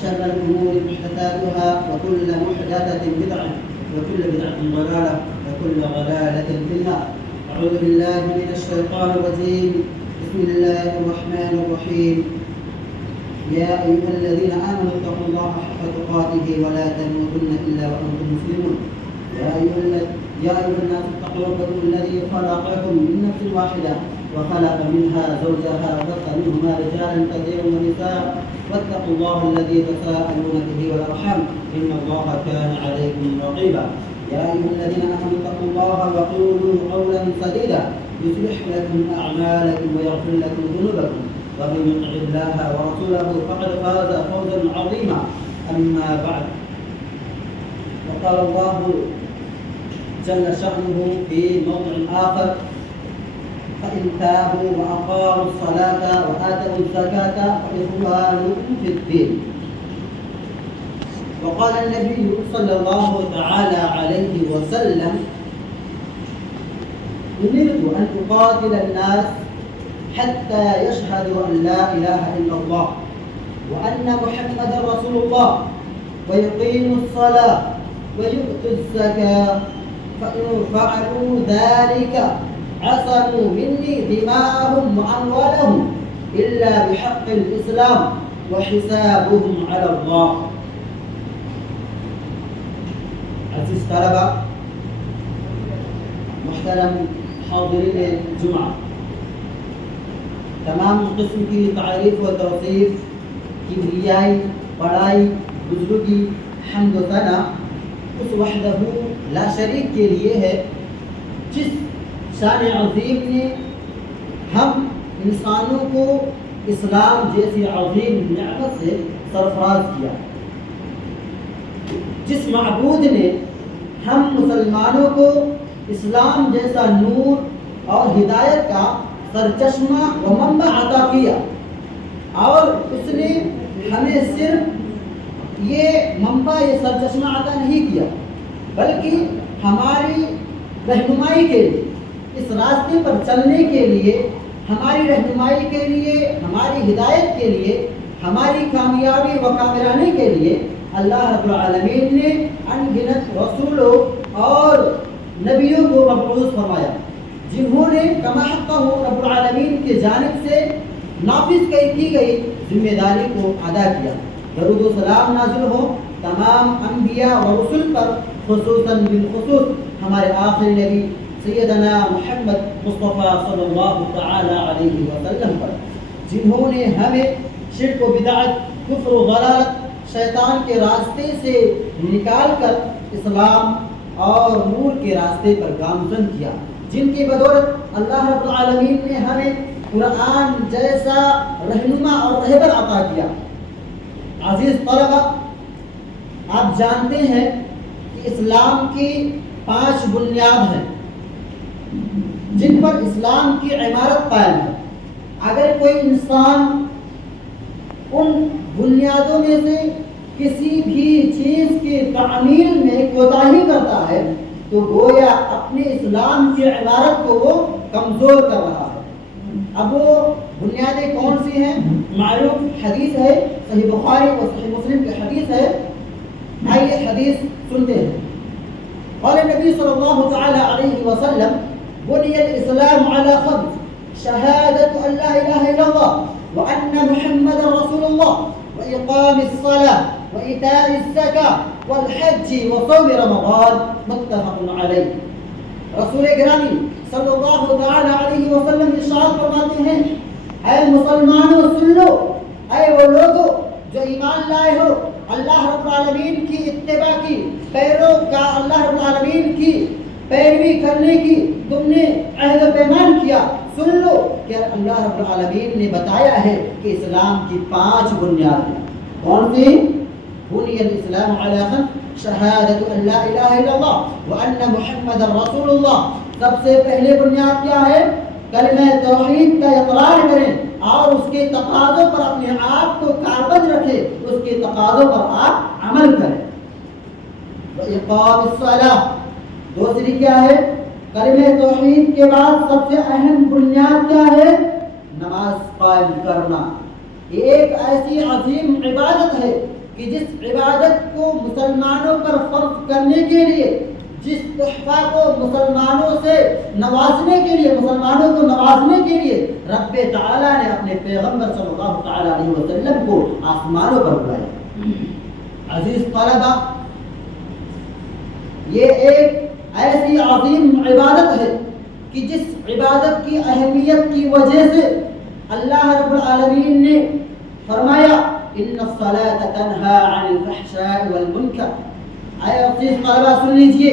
وشر الأمور محدثاتها وكل محدثة بدعة وكل بدعة ضلالة وكل ضلالة في النار. أعوذ بالله من الشيطان الرجيم. بسم الله الرحمن الرحيم. يا أيها الذين آمنوا اتقوا الله حق تقاته ولا تموتن إلا وأنتم مسلمون. يا أيها الناس اتقوا ربكم الذي خلقكم من نفس واحدة وخلق منها زوجها وبث منهما رجالا كثيرا ونساء واتقوا الله الذي تساءلون به والأرحام إن الله كان عليكم رقيبا. يا أيها الذين آمنوا اتقوا الله وقولوا قولا سديدا يصلح لكم أعمالكم ويغفر لكم ذنوبكم ومن يطع الله ورسوله فقد فاز فوزا عظيما. أما بعد، وقال الله جل شأنه في موضع آخر: فإن تابوا وأقاموا الصلاة وآتوا الزكاة فإخوانكم في الدين. وقال النبي صلى الله تعالى عليه وسلم: أمرت أن أقاتل الناس حتى يشهدوا أن لا إله إلا الله وأن محمدا رسول الله ويقيموا الصلاة ويؤتوا الزكاة فإن فعلوا ذلك عصموا مني دماءهم وأموالهم إلا بحق الإسلام وحسابهم على الله. عزیز طلبہ، محترم حاضرین جمعہ، تمام قسم کی تعریف و توصیف، کبریائی، بڑائی، بزرگی، حمد و ثنا اس وحدہ لا شریک کے لیے ہے جس شان عظیم نے ہم انسانوں کو اسلام جیسی عظیم نعمت سے سرفراز کیا، جس معبود نے ہم مسلمانوں کو اسلام جیسا نور اور ہدایت کا سرچشمہ و منبع عطا کیا، اور اس نے ہمیں صرف یہ منبع، یہ سرچشمہ عطا نہیں کیا بلکہ ہماری رہنمائی کے لیے، اس راستے پر چلنے کے لیے، ہماری رہنمائی کے لیے، ہماری ہدایت کے لیے، ہماری کامیابی و کامرانی کے لیے اللہ رب العالمین نے ان گنت رسولوں اور نبیوں کو مبعوث فرمایا، جنہوں نے کما حقہ رب العالمین کی جانب سے نافذ کی گئی ذمہ داری کو ادا کیا۔ درود و سلام نازل ہو تمام انبیاء و رسل پر، خصوصاً بالخصوص ہمارے آخری نبی سیدنا محمد مصطفیٰ صلی اللہ تعالی علیہ وسلم پر، جنہوں نے ہمیں شرک و بدعت، کفر و ضلالت، شیطان کے راستے سے نکال کر اسلام اور نور کے راستے پر گامزن کیا، جن کی بدولت اللہ رب العالمین نے ہمیں قرآن جیسا رہنما اور رہبر عطا کیا۔ عزیز طلبہ، آپ جانتے ہیں کہ اسلام کی 5 بنیاد ہیں جن پر اسلام کی عمارت قائم ہے۔ اگر کوئی انسان ان بنیادوں میں سے کسی بھی چیز کی تعمیل میں کوتاہی کرتا ہے تو گویا اپنے اسلام کی عمارت کو وہ کمزور کر رہا ہے۔ اب وہ بنیادیں کون سی ہیں؟ معروف حدیث ہے، صحیح بخاری اور صحیح مسلم کی حدیث ہے، آئیے حدیث سنتے ہیں۔ قال نبی صلی اللہ تعالی علیہ وسلم: بني الإسلام على 5: شهادة أن لا إله إلا الله وأن محمدا رسول الله وإقام الصلاة وإيتاء الزكاة والحج وصوم رمضان متفق عليه۔ رسول گرامی صلی اللہ تعالی علیہ وسلم ارشاد فرماتے ہیں: اے مسلمانوں سن لو، اے وہ لوگوں جو ایمان لائے ہو، اللہ رب العالمین کی اتباع کی، اللہ رب العالمین کی پیروی کرنے کی تم نے عہد و پیمان کیا، سن لو کہ اللہ رب العالمین نے بتایا ہے کہ اسلام کی 5 بنیاد ہیں۔ کون سی؟ بنی الاسلام علی 5: شہادت ان لا الہ الا اللہ وان محمد رسول اللہ۔ سب سے پہلے بنیاد کیا ہے؟ کلمہ توحید کا اقرار کریں اور اس کے تقاضوں پر اپنے آپ کو کاربند رکھیں، اس کے تقاضوں پر آپ عمل کریں۔ وإقام الصلاة، دوسری کیا ہے؟ کلمہ توحید کے بعد سب سے اہم بنیاد کیا ہے؟ نماز قائم کرنا۔ ایک ایسی عظیم عبادت ہے کہ جس عبادت کو مسلمانوں پر فرض کرنے کے لیے، جس تحفہ کو مسلمانوں سے نوازنے کے لیے، مسلمانوں کو نوازنے کے لیے رب تعالیٰ نے اپنے پیغمبر صلی اللہ تعالیٰ علیہ وسلم کو آسمانوں پر بلایا۔ عزیز طلبہ، یہ ایک ایسی عظیم عبادت ہے کہ جس عبادت کی اہمیت کی وجہ سے اللہ رب العالمین نے فرمایا ان الصلاۃ تنہی عن الفحشاء والمنکر۔ اے عزیز طلبہ سن لیجئے،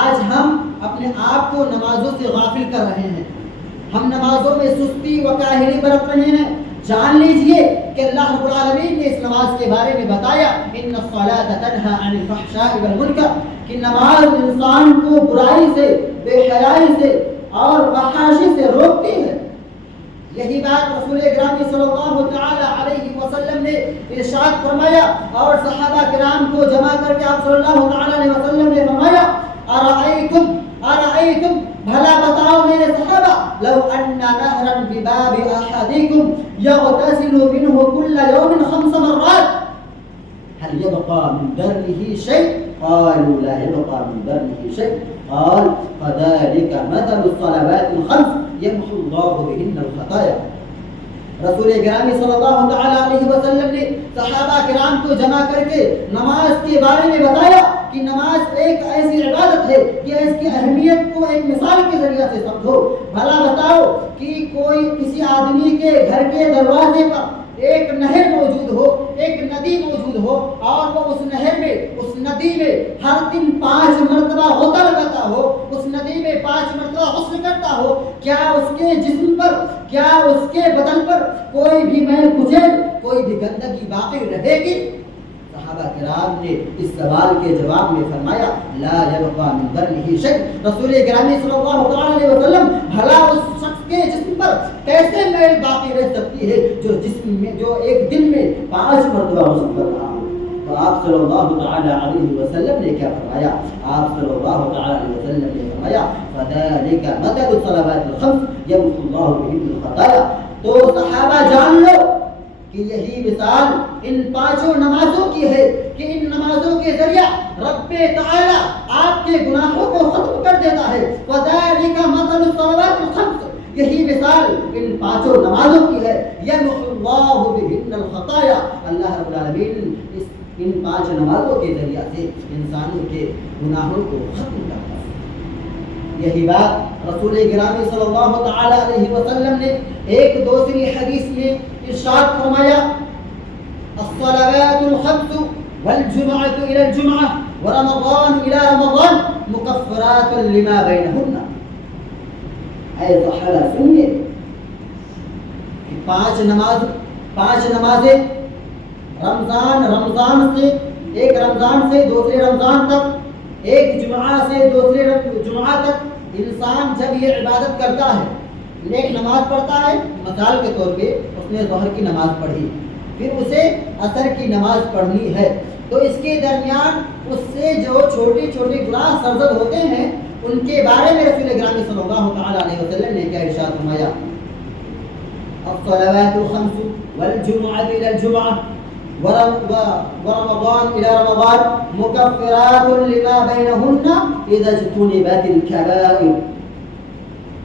آج ہم اپنے آپ کو نمازوں سے غافل کر رہے ہیں، ہم نمازوں میں سستی و کاہلی برت رہے ہیں۔ جان لیجئے کہ اللہ رب العالمین نے اس نماز کے بارے میں بتایا ان الصلاۃ تنہی عن الفحشاء والمنکر، کہ نماز انسان کو برائی سے، بے حیائی سے اور فحاشی سے روکتی ہے۔ یہی بات رسول اکرم صلی اللہ تعالی علیہ وسلم نے ارشاد فرمایا، اور صحابہ کرام کو جمع کر کے آپ صلی اللہ تعالی علیہ وسلم نے فرمایا ارأیتم، بھلا بتاؤ میرے صحابہ، لو ان نہرا بباب احدکم یغتسل منہ کل یوم 5 مرات هل يبقى من درنه شيء؟ قالوا لا يبقى من درنه شيء، قال فذلك مثل الصلوات الخمس يمحو الله بهن الخطايا۔ رسول گرامی صلی اللہ تعالی علیہ وسلم نے صحابہ کرام کو جمع کر کے نماز کے بارے میں بتایا کہ نماز ایک ایسی عبادت ہے کہ اس کی اہمیت کو ایک مثال کے ذریعے سے سمجھو۔ بھلا بتاؤ کہ کوئی کسی آدمی کے گھر کے دروازے پر ایک نہر موجود ہو، ایک ندی موجود ہو، اور وہ اس نہر میں، اس ندی میں ہر دن 5 مرتبہ غوطہ لگاتا ہو، اس ندی میں 5 مرتبہ غسل کرتا ہو، کیا اس کے جسم پر، کیا اس کے بدن پر کوئی بھی میل کچیل، کوئی بھی گندگی باقی رہے گی؟ صحابہ کرام نے اس سوال کے جواب میں فرمایا لا یبقى من درنہ شیء۔ رسول گرامی صلی اللہ علیہ وسلم، بھلا اس شخص کے جسم پر کیسے میل باقی رہ سکتی ہے جو جسم میں، جو ایک دن میں 5 مرتبہ غسل کر رہا ہو؟ تو آپ صلی اللہ تعالی علیہ وسلم نے کیا فرمایا؟ آپ صلی اللہ تعالی علیہ وسلم نے فرمایا فذلک مثل الصلوات الخمس یمحو اللہ بہن الخطایا۔ تو صحابہ جان لو کہ یہی مثال ان 5 نمازوں کی ہے کہ ان نمازوں کے ذریعہ رب تعالی آپ کے گناہوں کو ختم کر دیتا ہے۔ وذالک مثل الصلوات الخمس، یہی مثال ان 5 نمازوں کی ہے۔ یمحو اللہ بہن الخطایا، اللہ رب العالمین ان 5 نمازوں کے ذریعہ سے انسانوں کے گناہوں کو ختم کرتا ہے۔ یہی بات رسول گرامی صلی اللہ تعالی علیہ وسلم نے ایک دوسری حدیث میں ارشاد فرمایا الصلوات الخمس والجمعة إلى الجمعة ورمضان إلى رمضان مكفرات لما بينهن۔ اے صحابہ سنیے کہ 5 نمازیں رمضان سے، ایک رمضان سے دوسرے رمضان تک، ایک جمعہ سے دوسرے جمعہ تک انسان جب یہ عبادت کرتا ہے، ایک نماز پڑھتا ہے، مثال کے طور پہ اس نے ظہر کی نماز پڑھی، پھر اسے عصر کی نماز پڑھنی ہے، تو اس کے درمیان اس سے جو چھوٹے چھوٹے گناہ سرزد ہوتے ہیں ان کے بارے میں رسول گرامی صلی اللہ تعالی علیہ وسلم نے کیا ارشاد فرمایا؟ الصلوات الخمس والجمعة إلى الجمعة ورمضان إلى رمضان مكفرات لما بينهن إذا اجتنبت الكبائر،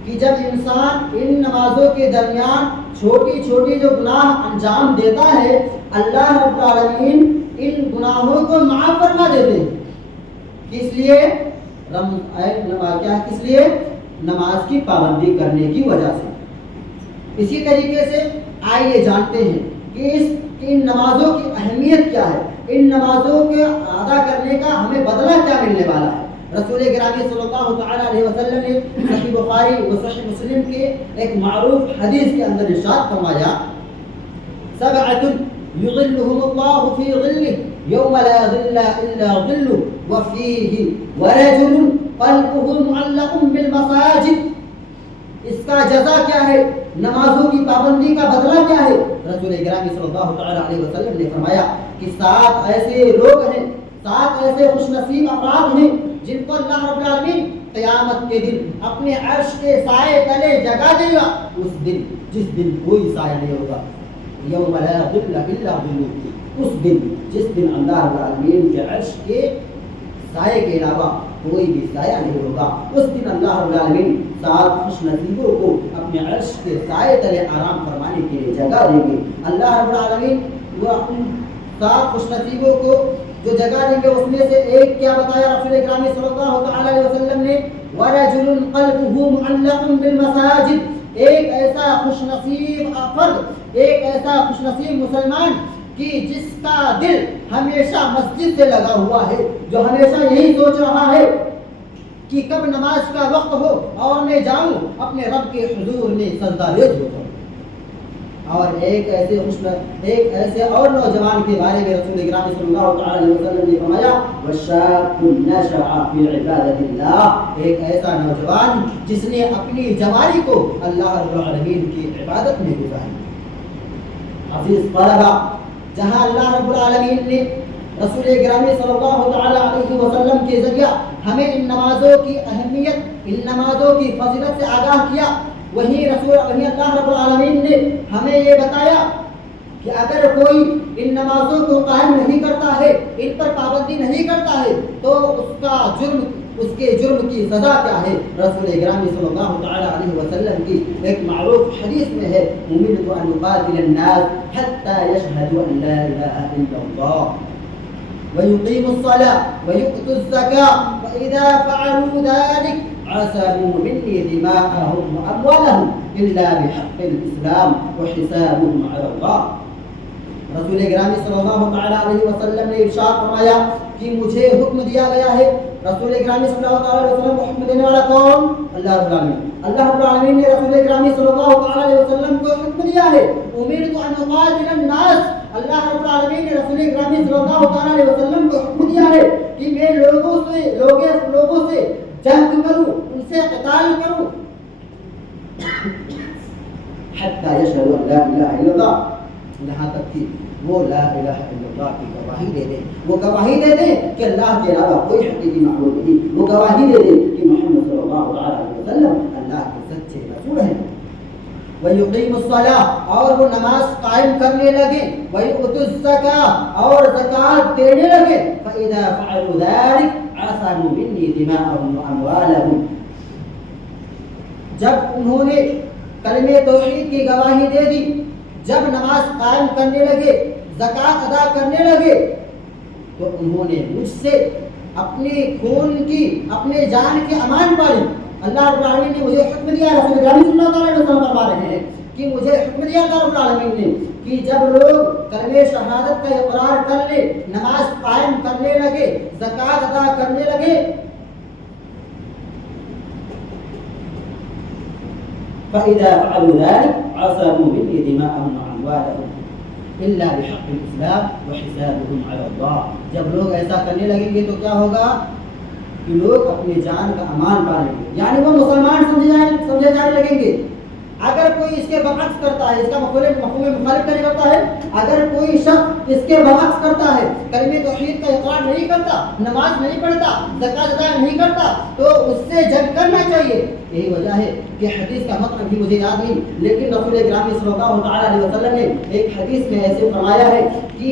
کہ جب انسان ان نمازوں کے درمیان چھوٹی چھوٹی جو گناہ انجام دیتا ہے، اللہ رب العالمین ان گناہوں کو معاف فرما دیتے ہیں۔ کس لیے؟ کس لیے؟ نماز کی پابندی کرنے کی وجہ سے۔ اسی طریقے سے آئیے جانتے ہیں کہ ان نمازوں کی اہمیت کیا ہے، ان نمازوں کے ادا کرنے کا ہمیں بدلہ کیا ملنے والا ہے۔ رسول گرامی صلی اللہ تعالی علیہ وسلم نے صحیح بخاری و صحیح مسلم کے ایک معروف حدیث کے اندر ارشاد فرمایا 7 يظلهم الله في ظله يوم لا ظل إلا ظله وفيه ورجل قلبه معلق بالمساجد۔ اس کا جزا کیا ہے؟ نمازوں کی پابندی کا بدلہ کیا ہے؟ رسول گرامی صلی اللہ تعالی علیہ وسلم نے فرمایا کہ 7 ایسے لوگ ہیں، 7 ایسے خوش نصیب افراد ہیں جن کو اللہ رب العالمین قیامت کے دن اپنے عرش کے سائے تلے جگا دے گا، اس دن جس دن کوئی سایہ نہیں ہوگا، یوم لا ظل الا ظلہ کی، اس دن جس دن اللہ رب العالمین کے عرش کے سائے کے علاوہ کوئی بھی سایہ نہیں ہوگا، اس دن اللہ رب العالمین 7 خوش نصیبوں کو اپنے عرش کے سائے تلے آرام فرمانے کے لیے جگہ دیں گے۔ اللہ رب العالمین وہ اپنے 7 خوش نصیبوں کو جو جگہ دیں گے اس میں سے ایک کیا بتایا رسول اکرام صلی اللہ تعالی علیہ وسلم نے، وَرَجُلٌ قَلْبُهُ مُعَلَّقٌ بِالْمَسَاجِدِ، ایک ایسا خوش نصیب فرد، ایک ایسا خوش نصیب مسلمان کہ جس کا دل ہمیشہ مسجد سے لگا ہوا ہے، جو ہمیشہ یہی سوچ رہا ہے کہ کب نماز کا وقت ہو اور میں جاؤں اپنے رب کے حضور میں سجدہ ریز ہو جاؤں۔ اور ایک ایسے اور نوجوان کے بارے میں رسول اکرام صلی اللہ تعالی علیہ وسلم نے فرمایا، وَشَابٌ نَشَأَ فِي عِبَادَةِ اللَّهِ، ایک ایسا نوجوان جس نے اپنی جوانی کو اللہ رب العالمین کی عبادت میں گزاری۔ عزیز طلبہ، جہاں اللہ رب العالمین نے رسول اکرامی صلی اللہ تعالی علیہ وسلم کے ذریعہ ہمیں ان نمازوں کی اہمیت، ان نمازوں کی فضیلت سے آگاہ کیا، وہیں اللہ رب العالمین نے ہمیں یہ بتایا کہ اگر کوئی ان نمازوں کو قائم نہیں کرتا ہے، ان پر پابندی نہیں کرتا ہے، تو اس کے جرم کی سزا کیا ہے۔ رسول اکرامی صلی اللہ تعالی علیہ وسلم کی ایک معروف حدیث میں ہے، امرت ان اقاتل الناس حتى يشهدوا ان لا اله الا الله ويقيموا الصلاة ويؤتوا الزكاة فإذا فعلوا ذلك عصموا مني دماءهم وأموالهم إلا بحق الإسلام وحسابهم على الله۔ رسول اکرام صلی اللہ تعالی علیہ وسلم نے ارشاد فرمایا کہ مجھے حکم دیا گیا ہے۔ رسول اکرام صلی اللہ تعالی علیہ وسلم کو حکم دینے والا کون؟ اللہ رب العالمین۔ اللہ رب العالمین نے رسول اکرام صلی اللہ تعالی علیہ وسلم کو حکم دیا ہے، امرت ان اقاتل الناس، اللہ رب العالمین نے رسول اکرام صلی اللہ تعالی علیہ وسلم کو حکم دیا ہے کہ میں لوگوں سے جنگ کروں، ان سے قتال کروں، حتی یشہدوا ان لا الہ الا اللہ، یہاں تک کہ وہ لا الہ الا اللہ کی گواہی دے دیں، وہ گواہی دے دیں کہ اللہ کے علاوہ کوئی حقیقی معبود نہیں، وہ گواہی دے دیں کہ محمد صلی اللہ علیہ وسلم اللہ کے سچے رسول ہیں۔ وَيُقِيمُ الصَّلَاةَ، اور وہ نماز قائم کرنے لگے، وَيُؤْتُوا الزَّكَاةَ، اور زکوٰۃ دینے لگے، فَإِذَا فَعَلُوا ذَلِكَ عَصَمُوا مِنِّي دِمَاءَهُمْ وَأَمْوَالَهُمْ، جب انہوں نے کلمہ توحید کی گواہی دے دی، جب نماز قائم کرنے لگے، زکوٰۃ ادا کرنے لگے، تو انہوں نے مجھ سے اپنے خون کی، اپنے جان کی امان پائی۔ اللہ رب العالمین نے مجھے حکم دیا، رسول اکرم صلی اللہ علیہ وسلم فرما رہے ہیں کہ مجھے حکم دیا اللہ رب العالمین نے کہ جب لوگ کلمہ شہادت کا اقرار کر لے، نماز قائم کرنے لگے، زکوٰۃ ادا کرنے لگے، فَإِذَا فَعَلُوا ذَلِكَ عَصَمُوا مِنِّي دِمَاءَهُمْ وَأَمْوَالَهُمْ إِلَّا بِحَقِّ الْإِسْلَامِ وَحِسَابُهُمْ عَلَى اللَّهِ، جب لوگ ایسا کرنے لگیں گے تو کیا ہوگا کہ لوگ اپنی جان کا امان پالیں گے، یعنی وہ مسلمان سمجھے جانے لگیں گے۔ اگر کوئی اس کے برعکس کرتا ہے، اس کا مفہوم مخالف کا کرتا ہے، اگر کوئی شخص اس کے برعکس کرتا ہے، کلمہ توحید کا اقرار نہیں کرتا، نماز نہیں پڑھتا، زکوٰۃ ادا نہیں کرتا، تو اس سے جنگ کرنا چاہیے۔ یہی وجہ ہے کہ حدیث کا مطلب بھی مجھے یاد نہیں، لیکن رسول اکرام صلی اللہ تعالی علیہ وسلم نے ایک حدیث میں ایسے فرمایا ہے کہ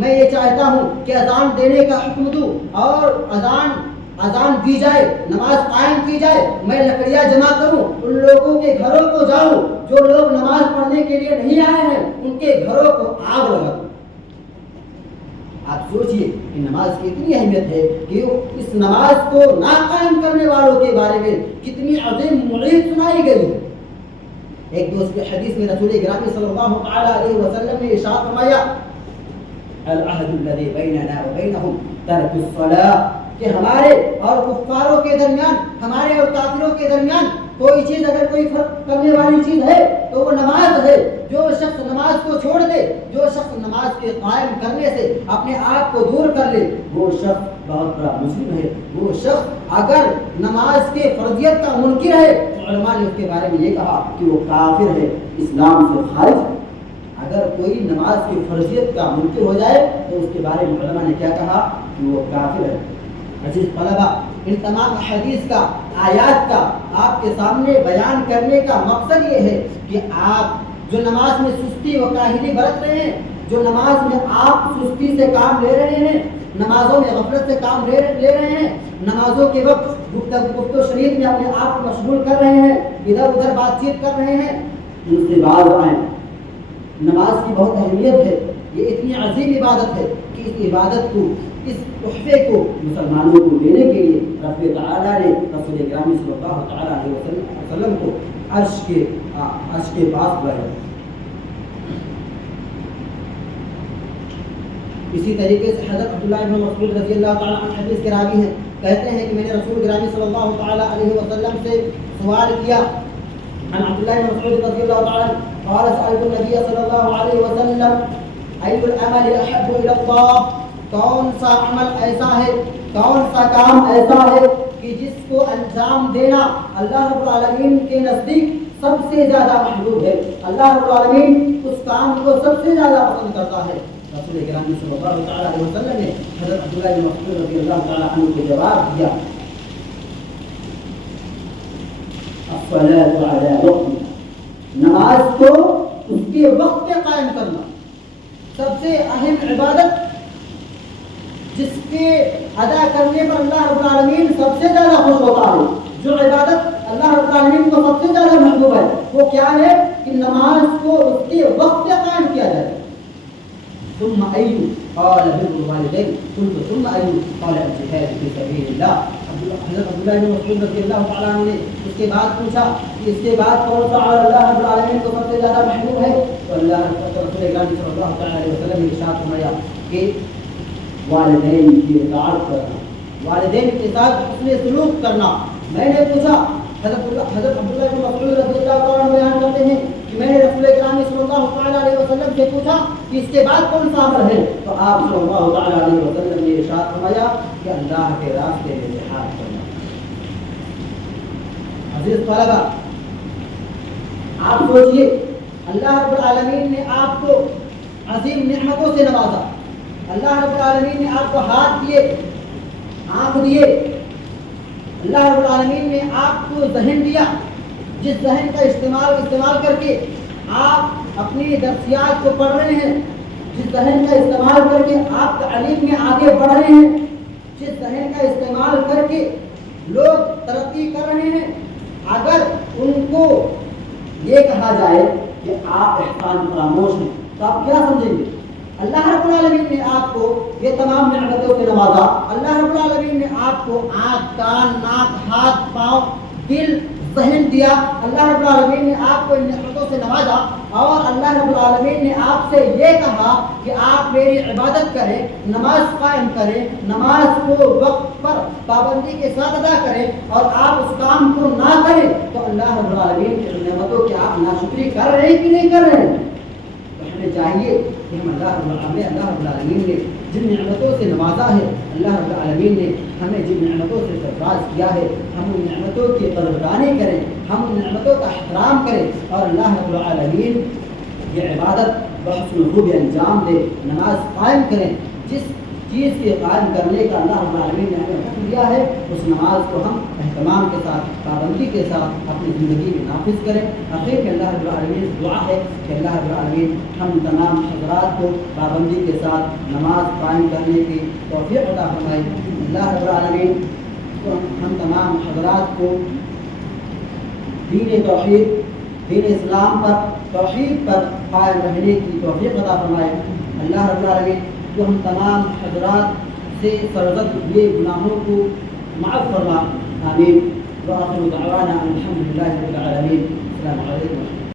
میں یہ چاہتا ہوں کہ اذان دینے کا حکم دوں اور اذان دی جائے، نماز قائم کی جائے، میں لکڑیاں جمع کروں، ان لوگوں کے گھروں کو جاؤں جو لوگ نماز پڑھنے کے لیے نہیں آئے ہیں، ان کے گھروں کو آگ لگا دوں۔ آپ سوچئے کہ نماز کی اتنی اہمیت ہے کہ اس نماز کو ناقائم کرنے والوں کے بارے میں کتنی عظیم وعید سنائی گئی ہے۔ ایک دوسری حدیث میں رسول اکرم صلی اللہ تعالی علیہ وسلم نے ارشاد فرمایا، العہد الذی بیننا وبینہم ترک الصلاۃ، کہ ہمارے اور کفاروں کے درمیان، ہمارے اور کافروں کے درمیان کوئی چیز، اگر کوئی فرق کرنے والی چیز ہے تو وہ نماز ہے۔ جو شخص نماز کو چھوڑ دے، جو شخص نماز کے قائم کرنے سے اپنے آپ کو دور کر لے، وہ شخص بہت بڑا مسلم ہے۔ وہ شخص اگر نماز کے فرضیت کا منکر ہے تو علماء نے اس کے بارے میں یہ کہا کہ وہ کافر ہے، اسلام سے خارج ہے۔ اگر کوئی نماز کی فرضیت کا منکر ہو جائے تو اس کے بارے میں علماء نے کیا کہا کہ وہ کافر ہے۔ عزیز طلبہ، ان تمام حدیث کا، آیات کا آپ کے سامنے بیان کرنے کا مقصد یہ ہے کہ آپ جو نماز میں سستی و کاہلی برت رہے ہیں، جو نماز میں آپ سستی سے کام لے رہے ہیں، نمازوں میں غفلت سے کام لے رہے ہیں، نمازوں کے وقت گفت و شنید میں اپنے آپ کو مشغول کر رہے ہیں، ادھر ادھر بات چیت کر رہے ہیں، ان سے باز آئیں۔ نماز کی بہت اہمیت ہے، یہ اتنی عظیم عبادت ہے کہ اس عبادت کو، اس تحفے کو مسلمانوں کو دینے کے لیے رب تعالیٰ نے رسول گرامی صلی اللہ تعالیٰ علیہ وسلم کو عرش کے پاس بلایا۔ اسی طریقے سے حضرت عبداللہ بن مسعود رضی اللہ تعالیٰ عنہ حدیث کے راوی ہیں، کہتے ہیں کہ میں نے رسول گرامی صلی اللہ تعالیٰ علیہ وسلم سے سوال کیا، عن عبداللہ بن مسعود رضی اللہ تعالیٰ عنہ قال سألت النبي صلی اللہ علیہ وسلم أي العمل أحب إلى الله، کون سا عمل ایسا ہے، کون سا کام ایسا ہے کہ جس کو انجام دینا اللہ رب العالمین کے نزدیک سب سے زیادہ محبوب ہے، اللہ رب العالمین اس کام کو سب سے زیادہ پسند کرتا ہے۔ رسول کریم صلی اللہ تعالیٰ علیہ وسلم نے حضرت عبداللہ بن مسعود رضی اللہ تعالیٰ عنہ کو جواب دیا، الصلاۃ علی وقتها، نماز کو اس کے وقت پہ قائم کرنا سب سے اہم عبادت، جس کے ادا کرنے پر اللہ رب العالمین سب سے زیادہ خوش ہوتا ہے، جو عبادت اللہ رب العالمین کو سب سے زیادہ محبوب ہے، وہ کیا ہے کہ نماز کو اس کے وقت پہ قائم کیا جائے۔ ثم أي قال بر الوالدين، قلت ثم أي قال الجهاد في سبيل الله۔ حضرت عبداللہ بن مسعود رضی اللہ تعالیٰ عنہ نے اس کے بعد پوچھا کہ اس کے بعد کون سا عمل اللہ رب العالمین کو سب سے زیادہ محبوب ہے، تو اللہ رسول اکرم صلی اللہ تعالیٰ علیہ وسلم نے ارشاد فرمایا کہ والدین کی اطاعت کرنا، والدین کے ساتھ حسن سلوک کرنا۔ میں نے پوچھا، حضرت عبداللہ بن مسعود رضی اللہ تعالیٰ عنہ بیان کرتے ہیں کہ میں نے رسول اکرم صلی اللہ تعالیٰ علیہ وسلم سے پوچھا کہ اس کے بعد کون سا عمل ہے، تو آپ صلی اللہ تعالیٰ علیہ وسلم نے ارشاد فرمایا کہ اللہ کے راستے میں جہاد کرنا۔ عزیز طلبہ، آپ سوچئے اللہ رب العالمین نے آپ کو عظیم نعمتوں سے نوازا، اللہ رب العالمین نے آپ کو ہاتھ دیے، آنکھ دیے، اللہ رب العالمین نے آپ کو ذہن دیا، جس ذہن کا استعمال کر کے آپ اپنی درسیات کو پڑھ رہے ہیں، جس ذہن کا استعمال کر کے آپ تعلیم میں آگے بڑھ رہے ہیں، جس ذہن کا استعمال کر کے لوگ ترقی کر رہے ہیں، اگر ان کو یہ کہا جائے کہ آپ احسان فراموش ہیں تو آپ کیا سمجھیں گے؟ اللہ رب العالمین نے آپ کو یہ تمام نعمتوں سے نوازا، اللہ رب العالمین نے آپ کو آنکھ، کان، ناک، ہاتھ، پاؤں، دل، ذہن دیا، اللہ رب العالمین نے آپ کو ان نعمتوں سے نوازا، اور اللہ رب العالمین نے آپ سے یہ کہا کہ آپ میری عبادت کریں، نماز قائم کریں، نماز کو وقت پر پابندی کے ساتھ ادا کریں، اور آپ اس کام کو نہ کریں تو اللہ رب العالمین کی نعمتوں کی آپ ناشکری کر رہے ہیں کہ نہیں کر رہے ہیں؟ تو ہمیں چاہیے کہ ہم اللہ رب العالمین نے جن نعمتوں سے نوازا ہے، اللہ رب العالمین نے ہمیں جن نعمتوں سے سرفراز کیا ہے، ہم ان نعمتوں کی قدردانی کریں، ہم ان نعمتوں کا احترام کریں، اور اللہ رب العالمین یہ عبادت بحسن خوب انجام دے، نماز قائم کریں۔ جس چیز کے قائم کرنے کا اللہ رب العالمین نے ہمیں حکم دیا ہے، اس نماز کو ہم اہتمام کے ساتھ، پابندی کے ساتھ اپنی زندگی میں نافذ کریں۔ آخر میں اللہ رب العالمین سے دعا ہے کہ اللہ رب العالمین ہم تمام حضرات کو پابندی کے ساتھ نماز قائم کرنے کی توفیق عطا فرمائے۔ اللہ رب العالمین ہم تمام حضرات کو دین توحید، دین اسلام پر، توحید پر قائم رہنے کی توفیق عطا فرمائے۔ اللہ رب العالمین تو ہم تمام حضرات سے سرزد ہوئے گناہوں کو معاف فرما، آمین۔ وآخر دعوانا الحمد للہ رب العالمین۔ السلام علیکم۔